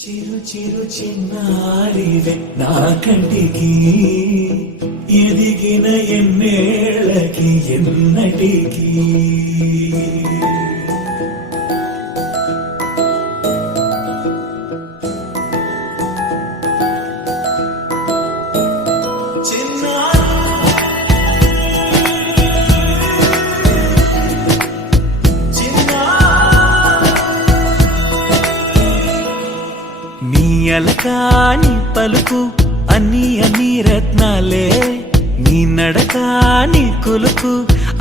చిరు చిరు చిన్నారివే నా కంటికి ఎదిగిన ఎన్నేళ్ళకి ఎన్నటికి అలకాని పలుకు అన్ని అన్ని రత్నాలే నీ నడక నీ కులుకు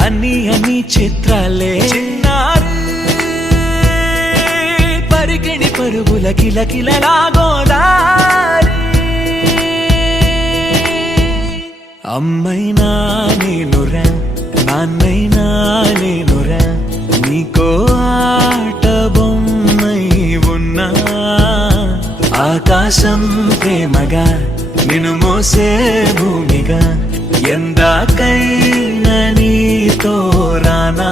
అన్ని అన్ని చిత్రాలే చిన్నారు పరికిణి పరుగుల కిలకిలలా గోదారి అమ్మైనా నేనురా నాన్నైనా నేనురా నీకో ఆట బొమ్మై ఉన్నా ఆకాశం ప్రేమగా నిన్ను మోసే భూమిగా ఎందాకైనా నీతో రానా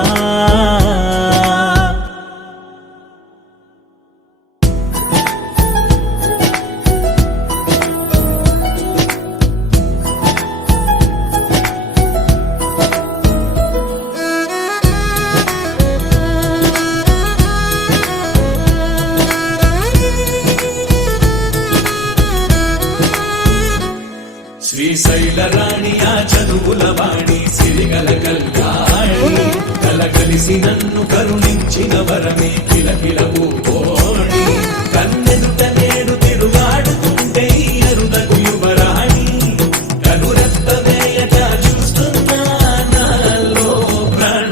శ్రీశైల రాణి ఆ చదువుల వాణి సిరిగల కల్యాణి కలగలిసి నన్ను కరుణించిన వరమే కిలకిలవు కోణి కన్నెదుట నేడు తిరుగాడుతుంటే అరుదకు యువరాణి కనురెప్ప వేయట చూస్తున్నా నాలో ప్రాణ